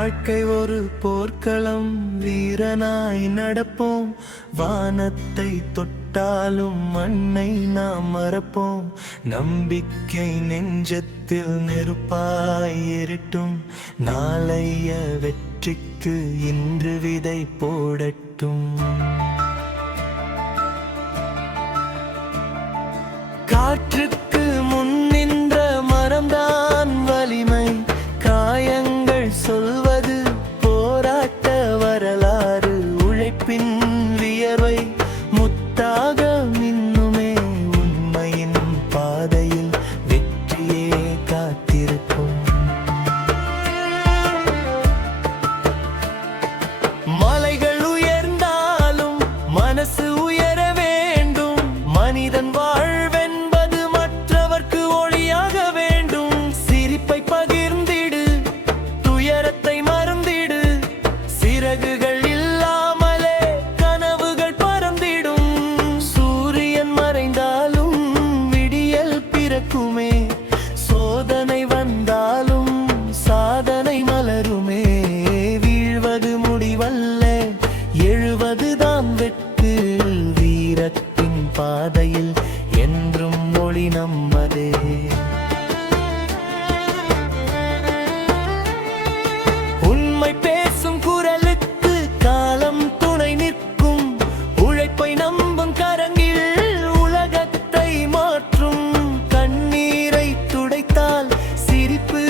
வாழ்க்கை ஒரு போர்க்களம், வீரனாய் நடப்போம். வானத்தை தொட்டாலும் மண்ணை நாம் மறப்போம். நம்பிக்கை நெஞ்சத்தில் நெருப்பாய் எரிட்டும். நாளைய வெற்றிக்கு இன்று விதை போடட்டும். காற்றுக்கு முன் நின்ற மரம்தான் வலிமை. காயங்கள் சொல்வது போராட்ட வரலாறு. உழைப்பின் வியர்வை முத்தாக மின்னுமே. உண்மையின் பாதையில் வெற்றியே காத்திருக்கும். மலைகள் உயர்ந்தாலும் மனசு உயர வேண்டும். மனிதன் வாழ்வென்பது மற்றவர்க்கு ஒளியாக வேண்டும். சிரிப்பை பகிர்ந்திடு, துயரத்தை மறந்திடு. சிறகுகள் இல்லாமலே கனவுகள் பறந்திடும். சூரியன் மறைந்தாலும் விடியல் பிறக்குமே. சோதனை வந்தாலும் சாதனை மலருமே. வீழ்வது முடிவல்ல, எழுவதுதான் வெற்றி. வீரத்தின் பாதையில் என்றும் ஒளி நம்மதே. உண்மை பேசும் குரலுக்கு காலம் துணை நிற்கும். உழைப்பை நம்பும் கரங்கில் உலகத்தை மாற்றும். கண்ணீரை துடைத்தால் சிரிப்பு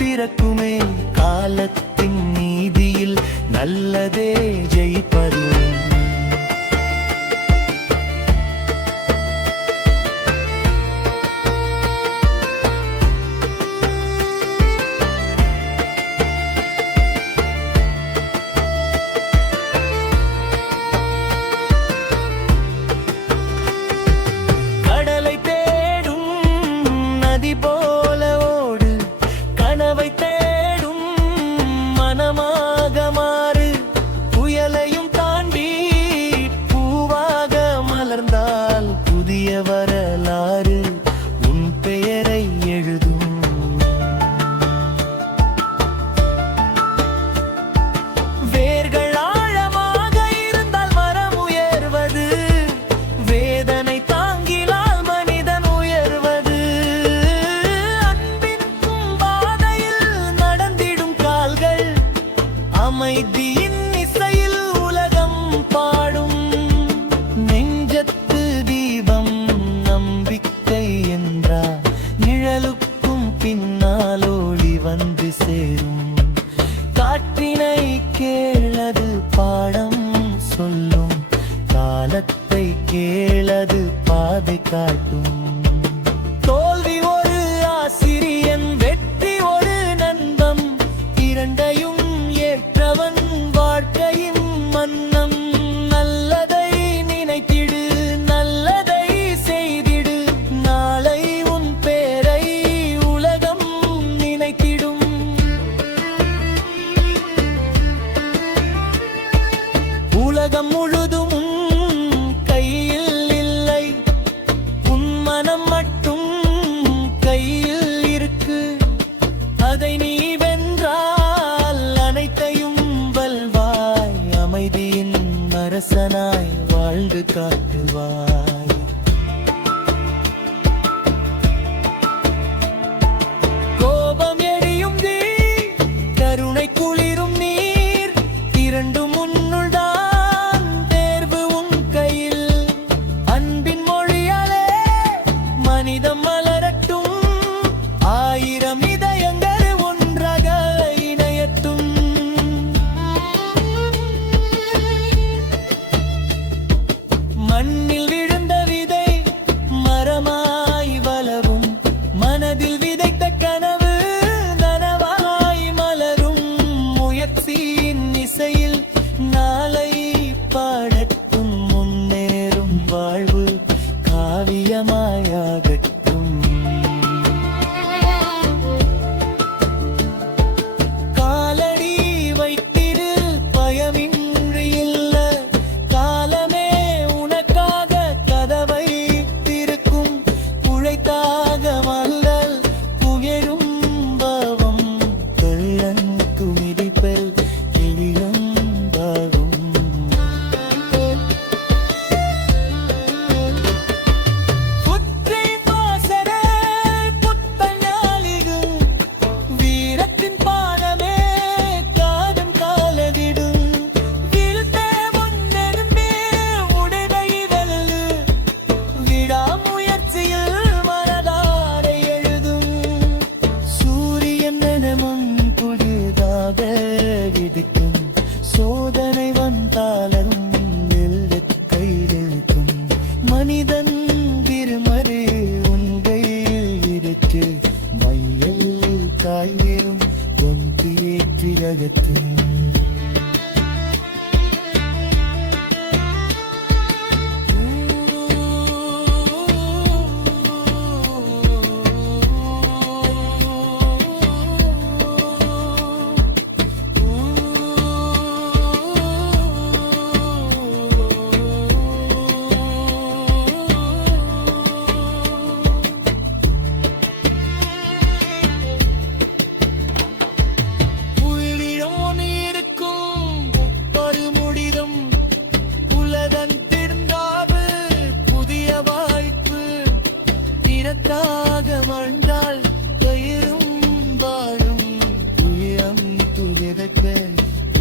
பிறக்குமே. காலத்தின் நீதியில் நல்லதே ஜெயிப்பது. கடலை தேடும் நதி போல ஓடு. கனவை தேடும் மனமாக மாறு. புயலையும் தாண்டி பூவாக மலர்ந்தால் புதிய வரலாறு உன் பெயரை எழுதும். வேர்கள் ஆழமாக இருந்தால் மரம் உயர்வது. வேதனை தாங்கினால் மனிதன் உயர்வது. அன்பின் பாதையில் நடந்திடும் கால்கள். அமைதியின் இசையில் உலகம் பாடும். நெஞ்சத்து தீபம் நம்பிக்கை என்றார். நிழலுக்கும் பின்னால் ஒளி வந்து சேரும். காற்றினை கேளது பாடம் சொல்லும். காலத்தை கேளது பாதை காட்டும். தோல்வி ஒரு ஆசிரியன், வெற்றி ஒரு நண்பன். இரண்டையும் ஏற்றவன் வாழ்க்கையின் மன்னம். நல்லதை நினைத்திடு, நல்லதை செய்திடு. நாளை உன் பேரை உலகம் நினைத்திடும். உலகம் முழுதும் உன் கையில் இல்லை. உன் மனம் மட்டும் கையில் இருக்கு. அதை நீ வென்றால் அனைத்தையும் வெல்வாய். அமைதியின் அரசனாய் வாழ்ந்து காட்டுவாய். கோபம் எரியும் தீ, கருணை குளிரும் நீர். இரண்டும் உன்னுள் தான், தேர்வு உன் கையில். அன்பின் மொழியாலே மனிதம் மலரட்டும். ஆயிரம் இதயங்கள் ஒன்றாக இணையட்டும். மண்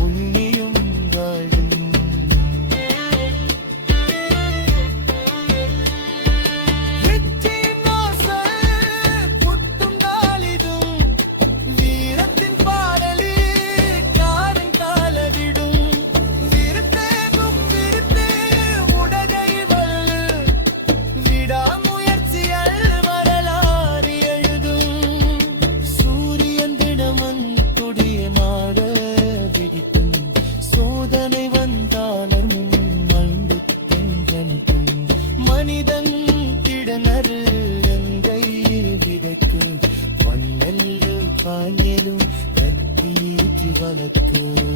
உன்னியும் வாழும் வெற்றியின் வாசல் குத்தும் நாளிதும் வீரத்தின் பாடலி காரன் காலவிடும் விருத்தேகும் விருத்தே உடகை வல்லு விடாமுயற்சியால் வரலாறு எழுதும் சூரியன் தினமன் துடியமாட விடிக்கும் சோதனை வந்தாலும் மண்டு தென்றனிக்கும் மனிதன் திடனரு எங்கை விதைக்கும் மண்ணெல்லு பாயலும் கட்டியேற்றி வளர்க்கும்